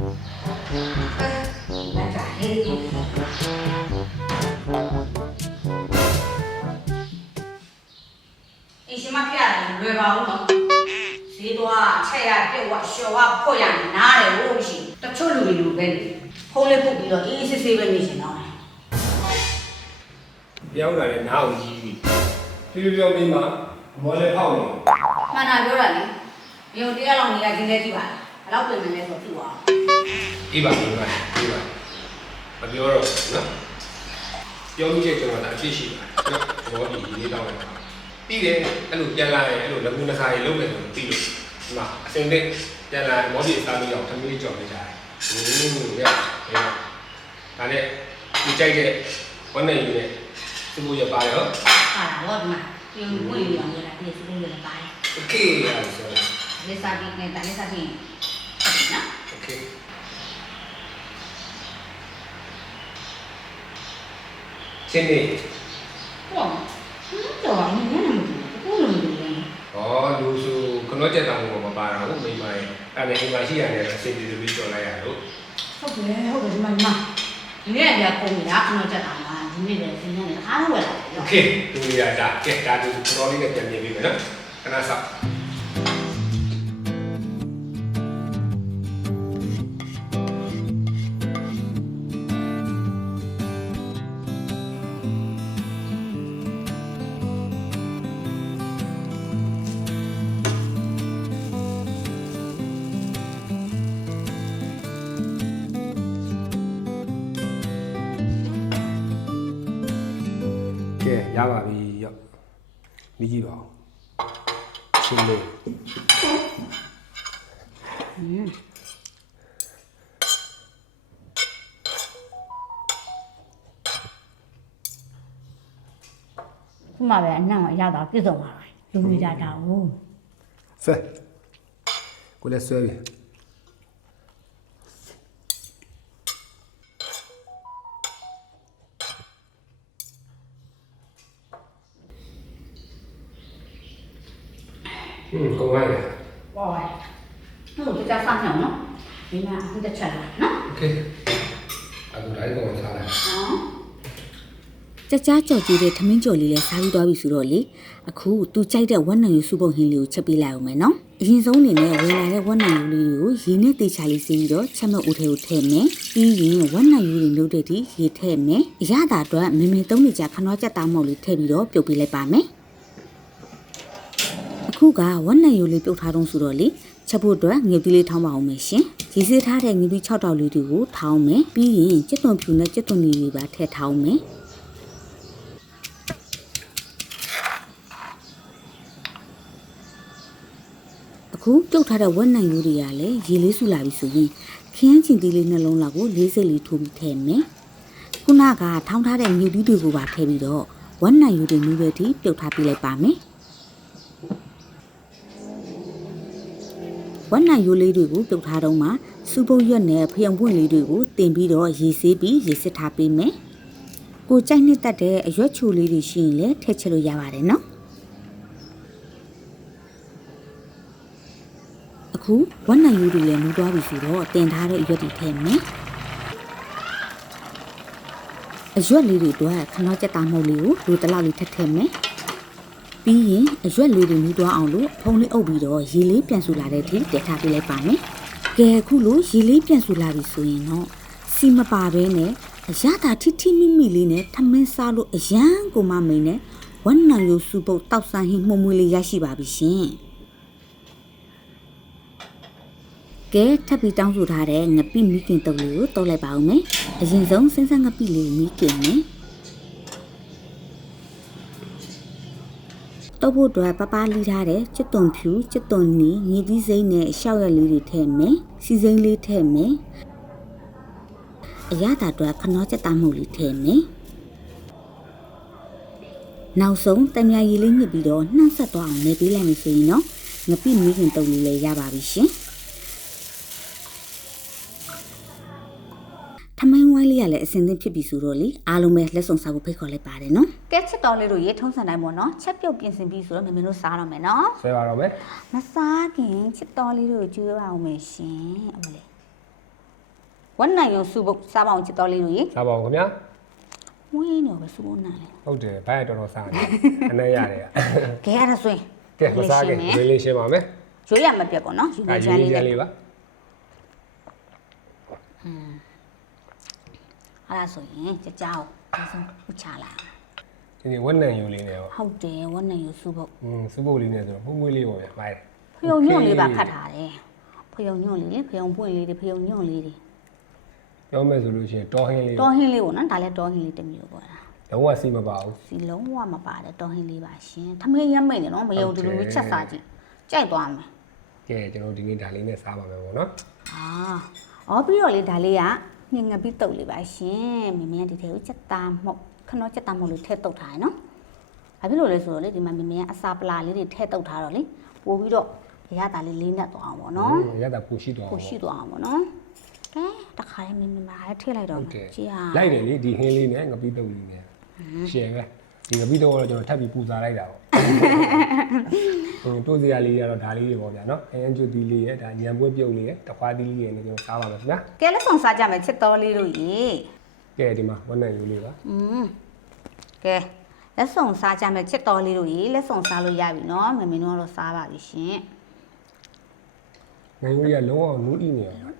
လိုက်တာဟေးအရှင်မဖျားတယ်လွယ်ပါဘူးနော်ဈေးသွားချက်ရပြုတ်ဝရှော်ဝဖို့ရနားတယ်ဟုတ်ရှိတချို့လူတွေလူပဲလေဖုန်းလေးပုတ်ပြီးတော့အေးအေးဆေးဆေးပဲနေရှင်တော့ပြောင်းလာတဲ့နားကိုကြီးပြီးပြောပြောပြီးမှမော်လဲဖောက်နေမှန်တာပြောတာလေရုံတရားလောင်နေရခြင်းလေးကြည့်ပါဘယ်တော့ပြင်မလဲဆိုတော့သိပါအောင် အေးပါအေးပါအေးပါမပြောတော့ဘူးနော်ပြောမိတဲ့ကျွန်တော်ဒါအဖြစ်ရှိပါတယ်နော်ကျွန်တော်ဒီလေးတောင်းလိုက်တာပြီးတယ်အဲ့လိုပြန်လာရင်အဲ့လိုလက်ကူးနှခါရေလုံးမယ်ဆိုပြီးလို့ဒီမှာအစင်တဲ့ပြန်လာမော်ဒီစားပြီးအောင်သမီးကြော်နေကြတယ်ဟင်းရရဒါနဲ့ဒီကြိုက်တဲ့ဝန်နေယူနဲ့သူ့ကိုရပါရော ဟာတော့ဒီမှာပြုံးဝင်ရောင်ရတာဒီစလုံးရတာပါတယ် โอเคရဆို လက်စားပြီးနဲ့တလက်စားပြီး ရှင်းနေဟုတ်ဟင်းတော့အင်းနဲ့မတူဘူးကိုလုံးနေတယ်။ဩလူစုခနော့ချက်တောင်ကိုမပါတာဟုတ်မိမရဲ့။အဲ့ဒါအိမ်မှာရှိရတယ်အစီအစီပြီးကြော်လိုက်ရတော့ဟုတ်တယ်ဟုတ်တယ်ဒီမှာဒီမှာဒီနေ့ကပုံနေတာခဏချက်တာမှာဒီနေ့လည်းစဉ်းစားနေတာအားလုံးဝယ်လာတယ်။ Okay လူရတာကဲဒါသူတော်လေးနဲ့ပြန်ပြင်ပြီးမယ်နော်။ခဏစောင့်ကဲ ရပါပြီရောက်မိကြည့်ပါဦးရှင်းလို့ခုမှပဲအနှံ့အရသာပြည့်စုံလာတယ်လူမိတာတောင်ဟုတ်ဖဲကိုလည်းဆွဲပြီ ဟင်းကောင်းလိုက်တယ် ဝါဝါဟုတ်ကဲ့စားဆောင်နော်ဒီမှာအခုတစ်ချက်လာနော် โอเคအခုတိုင်းကောင်းစားလိုက် နော် ကြကြကြော်ကြည့်တဲ့ထမင်းကြော်လေးလဲစားပြီးသွားပြီဆိုတော့လေအခုသူကြိုက်တဲ့ဝက်နံယူစုပုံဟင်းလေးကိုချက်ပေးလိုက်အောင်မယ်နော်အရင်ဆုံးအနေနဲ့ဝင်လာတဲ့ဝက်နံယူလေးတွေကိုရေနဲ့တေချာလေးစီးပြီးတော့ချက်မဲ့ဦးထဲကိုထည့်မယ်ပြီးရင်ဝက်နံယူတွေမြုပ်တဲ့ဒီရေထည့်မယ်အရသာအတွက်မမေသုံးနေကြခဏောကြက်သားမုတ်လေးထည့်ပြီးတော့ပြုတ်ပေးလိုက်ပါမယ် အခုကဝက်နံယူလေးပြုတ်ထားတော့ဆိုတော့လေချက်ဖို့အတွက်ငွေပြီးလေးထောင်းပါအောင်မယ်ရှင်ရေစေးထားတဲ့ငွေပြီး6တောက်လေးတွေကိုထောင်းမယ်ပြီးရင်ကြက်သွန်ဖြူနဲ့ကြက်သွန်နီလေးပါထည့်ထောင်းမယ်အခုပြုတ်ထားတဲ့ဝက်နံရိုးတွေကလည်းရေလေးဆူလာပြီဆိုရင်ခင်းချင်သီးလေးနှလုံးလောက်ကိုလေးစိတ်လေးထိုးပြီးထည့်မယ်။ခုနကထောင်းထားတဲ့မြေသီးတွေကိုပါထည့်ပြီးတော့ဝက်နံရိုးတွေမျိုးပဲထိပြုတ်ထားပြလိုက်ပါမယ်။ ဝက်နံရိုးလေးတွေကိုပြုတ်ထားတော့မှစူပုတ်ရွက်နဲ့ဖျံပွင့်လေးတွေကိုတင်ပြီးတော့ရေဆေးပြီးရေစစ်ထားပေးမယ်။ကိုကြိုက်နှစ်တက်တဲ့အရွက်ချိုလေးတွေရှိရင်လည်းထည့်ချက်လို့ရပါတယ်နော်။အခုဝက်နံယူတွေလည်းနူးသွားပြီဆိုတော့တင်ထားတဲ့အရွက်တွေထည့်မယ်အရွက်လေးတွေတော့ခဏကြက်တာမုတ်လေးကိုလူတစ်လောက်လေးထည့်ထည့်မယ် ပြီးရင်အရွက်လေးတွေနူးသွားအောင်လို့ဖုံးလေးအုပ်ပြီးတော့ရေလေးပြန်ဆူလာတဲ့အထိတည်ထားပေးလိုက်ပါမယ်ကဲအခုလို့ရေလေးပြန်ဆူလာပြီဆိုရင်တော့စီမပါဘဲနဲ့အရသာထိထိမိမိလေးနဲ့ထမင်းစားလို့အရန်ကိုမမိန်နဲ့ဝက်နံယူစုပုတ်တောက်ဆန်းဟင်းမှုံမွေးလေးရရှိပါပြီရှင်ကဲထပ်ပြီးတောင်းဆိုထားတဲ့ငပိမိခင်တုပ်လေးကိုတုပ်လိုက်ပါဦးမယ်။အရင်ဆုံးစင်းစင်းငပိလေးမိခင်နဲ့ တုပ်ဖို့အတွက်ပပလီထားတဲ့ကျွတ်သွန်ဖြူကျွတ်သွန်နီညီသီးစိမ့်နဲ့ရှောက်ရက်လေးတွေထည့်မယ်။စီစိမ့်လေးထည့်မယ်။အရသာအတွက်ခနောချက်သားမှုလေးထည့်မယ်။နောက်ဆုံးတမယာရည်လေးညှစ်ပြီးတော့နှံ့ဆက်သွားအောင်နေပေးလိုက်မယ်ဆိုရင်တော့ငပိမိခင်တုပ်လေးလည်းရပါပြီရှင်။ ထမင်းဝိုင်းလေးကလည်းအစင်သင့်ဖြစ်ပြီဆိုတော့လေအားလုံးပဲလက်ဆောင်စားဖို့ဖိတ်ခေါ်လိုက်ပါတယ်နော်ကဲချက်တော်လေးတို့ရေထုံးစံတိုင်းပေါ့နော်ချက်ပြုတ်ပြင်ဆင်ပြီးဆိုတော့မမေတို့စားတော့မယ်နော်ဆွဲပါတော့မယ်မစားခင်ချက်တော်လေးတို့ကျွေးပါအောင်မယ်ရှင်အမလေးဝက်နိုင်ရုံစုပုတ်စားပါအောင်ချစ်တော်လေးတို့ရေစားပါဦးခင်ဗျာဝင်းနေပဲစုပုတ်နိုင်လေဟုတ်တယ်ဘိုက်တော်တော်စားနေအနဲ့ရတယ်ကဲအဲ့ဒါဆိုရင်ကဲမစားခင်လေးလေးရှင်းပါမယ်ရွေးရမပြတ်ပေါ့နော်ယူဒါနေချရမ်းင်းလေးချမ်းလေးလေးပါ အဲ့ဒါဆိုရင်ကြကြောက်ဒီဆုံးဥချလာဒီနေ့ဝက်နံယူလေးနဲ့ရောဟုတ်တယ်ဝက်နိုင်ရုံစုပုတ်อืมစပုတ်လေးနဲ့ဆိုတော့မှုမွေးလေးပေါ့ဗျာမိုက်ဖယုံညွန့်လေးပါခတ်ထားတယ်ဖယုံညွန့်လေးလေဖယုံပွင့်လေးတွေဖယုံညွန့်လေးတွေပြောမယ်ဆိုလို့ရှိရင်တော်ဟင်းလေးတော်ဟင်းလေးပေါ့နော်ဒါလည်းတော်ဟင်းလေးတစ်မျိုးပေါ့လားလုံးဝစီမပါဘူးစီလုံးဝမပါတယ်တော်ဟင်းလေးပါရှင်ထမင်းရမ်းမိတ်နေနော်မယုံတူလူမျိုးချက်စားကြည့်ကြိုက်သွားမယ်ကဲကျွန်တော်ဒီနေ့ဒါလေးနဲ့စားပါမယ်ပေါ့နော်အာအော်ပြီးတော့လေဒါလေးက ငငပြီးတုပ်လေးပါရှင်မင်းမင်းကဒီထဲကိုချက်သားမှုတ်ခဏချက်သားမှုတ်လို့ထည့်တုပ်ထားရနော်ဘာဖြစ်လို့လဲဆိုတော့လေဒီမှာမင်းမင်းကအစာပလာလေးတွေထည့်တုပ်ထားတော့လေပို့ပြီးတော့ရတာလေးလေးနဲ့သွားအောင်ပေါ့နော်ရတာပူရှိတော့ကိုရှိသွားအောင်ပေါ့နော်ကဲတခါလေးမင်းမင်းမအားထည့်လိုက်တော့ဟုတ်မယ်တယ်ကြည့်ရလိုက်တယ်လေဒီဟင်းလေးနဲ့ငပိတုပ်လေးနဲ့ရှယ်ပဲဒီငပိတုပ်ကတော့ကျွန်တော်ထပ်ပြီးပူစားလိုက်တာပေါ့ ဟိုတိုးစရာလေးကတော့ဒါလေးတွေပေါ့ဗျာနော်အရင်ကျွတ်ဒီလေးရဲ့ဒါညံပွဲပြုတ်လေးရဲ့တခွားဒီလေးရဲ့နဲ့ကျွန်တော်စားပါမယ်ခင်ဗျာကဲလက်ဆောင်စားကြမယ်ချစ်တော်လေးတို့ရေကဲဒီမှာဝက်နံယူလေးပါอืมကဲလက်ဆောင်စားကြမယ်ချစ်တော်လေးတို့ရေလက်ဆောင်စားလို့ရပြီနော်မင်းမင်းတို့ကတော့စားပါပြီရှင်ငယ်ရိုးလေးကလုံးဝနူးဤနေအောင်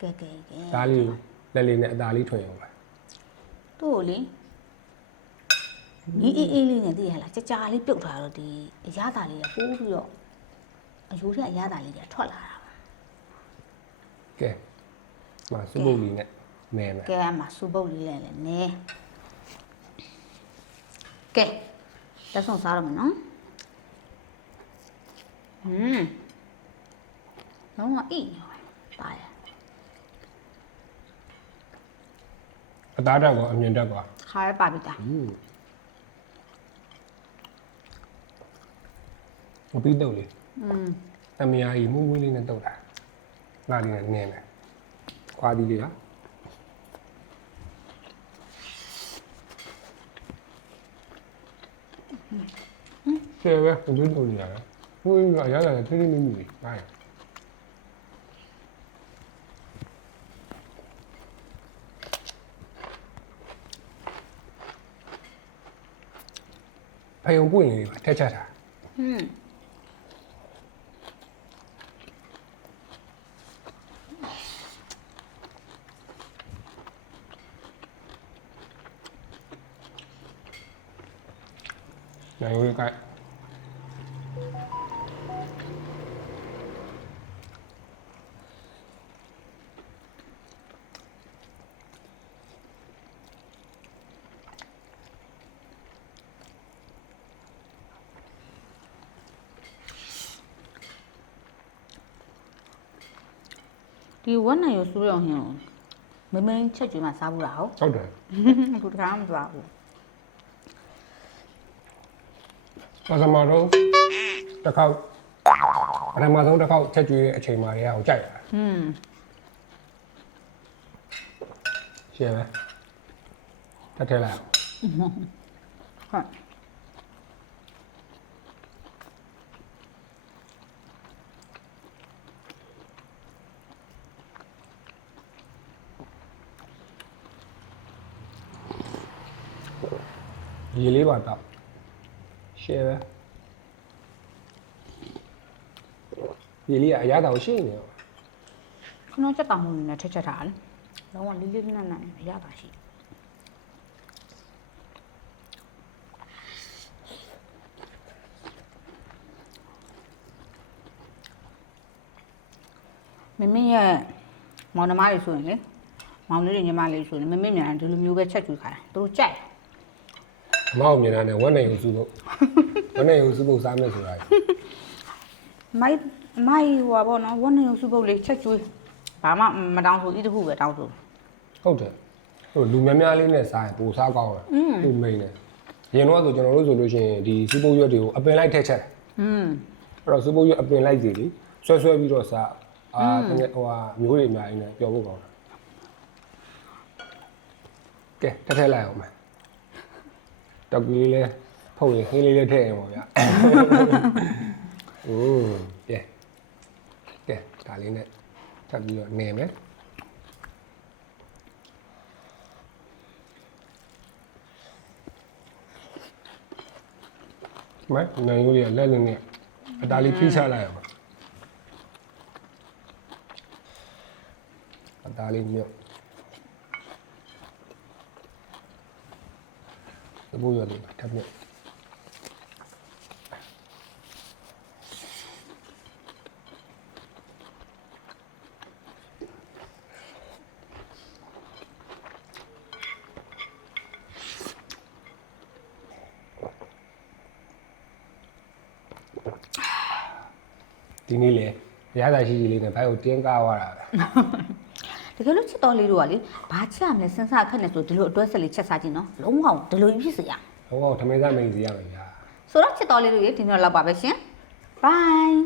ကဲကဲကဲသားလေးလက်လေးနဲ့အသားလေးထွင်အောင်ပါ သူ့ကိုလေဒီအေးအေးလေးနဲ့သိရလားကြကြာလေးပြုတ်ထားတော့ဒီအရသာလေးကပိုးပြီးတော့အယိုးထက်အရသာလေးကထွက်လာတာပါကဲမစပုတ်လေးနဲ့မဲမယ်ကဲအမစူပုတ်လေးလည်းလည်းနဲကဲလက်ဆောင်စားရမယ်နော်ဟွန်းလုံးဝအိနေပါတာရ သားဓာတ်ကောအမြင်ဓာတ်ကောခါရပါပြီတာအပြီးတော့လေอืมအမယာကြီးမူးမူးလေးနဲ့တော့တာလာလေးနဲ့နင်းတယ်ခွာပြီးလေဟာဆယ်ပဲဘယ်လိုလုပ်နေရလဲဘယ်လိုအရရထိထိမိမိလေးနိုင် ဖယုံပွင့်လေးပါထက်ချတာอืมနို ဒီဝက်နိုင်ရစူးရအောင်ဟင်းကိုမမင်းချက်ကျွေးမှစားဘူးလားဟုတ်ဟုတ်တယ်ခုတကားမသွားဘူးပထမတော့တစ်ခေါက်ပထမဆုံးတစ်ခေါက်ချက်ကျွေးတဲ့အချိန်မှာလည်းအောင်ကြိုက်တာอืมရှယ်ပဲတက်ထဲလိုက်အောင်ဟုတ် ရေလေးပါတော့ရှယ်ပဲရေလေးကအရသာကိုရှိနေရောခဏချက်တောင်မှုနဲ့ထက်ချက်ထားတယ်လုံးဝလေးလေးနက်နက်နဲ့ရပါရှိမမင်းရဲ့မောင်နှမတွေဆိုရင်လေမောင်လေးတွေညီမလေးဆိုရင်မမင်းမြန်ဒီလိုမျိုးပဲချက်ကျွေးခါတာသူတို့ကြိုက်အ မအောင်မြင်တာနဲ့ဝက်နိုင်ုံစုဖို့ဝက်နိုင်ုံစုဖို့စားမယ်ဆိုတာမိုက်မိုက်ဟွာပေါ့နော်ဝက်နိုင်ုံစုဖို့လေးချက်ကျွေးဘာမှမတောင်းဆိုဤတစ်ခုပဲတောင်းဆိုဟုတ်တယ်ဟိုလူများများလေးနဲ့စားရင်ပိုစားကောင်းတယ်သူ့မိန်တယ်ရင်တော့ဆိုကျွန်တော်တို့ဆိုလို့ရှိရင်ဒီစူပုတ်ရွက်တွေကိုအပင်လိုက်ထည့်ချက်อืมအဲ့တော့စူပုတ်ရွက်အပင်လိုက်စီလေဆွဲဆွဲပြီးတော့စားအာတကယ်ဟိုဟာမျိုးတွေအများကြီးနဲ့ပျော်ဖို့ကောင်းတာကဲတစ်ထည့်လိုက်အောင်မယ် တောက်ကြီးလေးဖုတ်ရင်ဟင်းလေးလေးထည့်ရင်ပေါ့ဗျာအိုးကဲဒါလေးနဲ့ထပ်ပြီးတော့နေမယ်မနိုင်ရိုးရလက်နဲ့အတားလေးဖိချလိုက်အောင်အတားလေးမြုပ် သဘောရလေးထပ်မြုပ်ဒီနေ့လေရတာရှိရှိလေးနဲ့ဘိုက်ကိုတင်းကားသွားတာပဲ တကယ်လို့ချစ်တော်လေးတို့ကလေဘာချစ်ရမလဲစဉ်းစားအခက်နဲ့ဆိုဒီလိုအတွဲဆက်လေးချက်စားခြင်းနော်လုံးဝဒီလိုကြီးဖြစ်စေရဟောထမင်းစားမင်းစီရမယ်ဗျာဆိုတော့ချစ်တော်လေးတို့ရေဒီနေ့တော့လောက်ပါပဲရှင် bye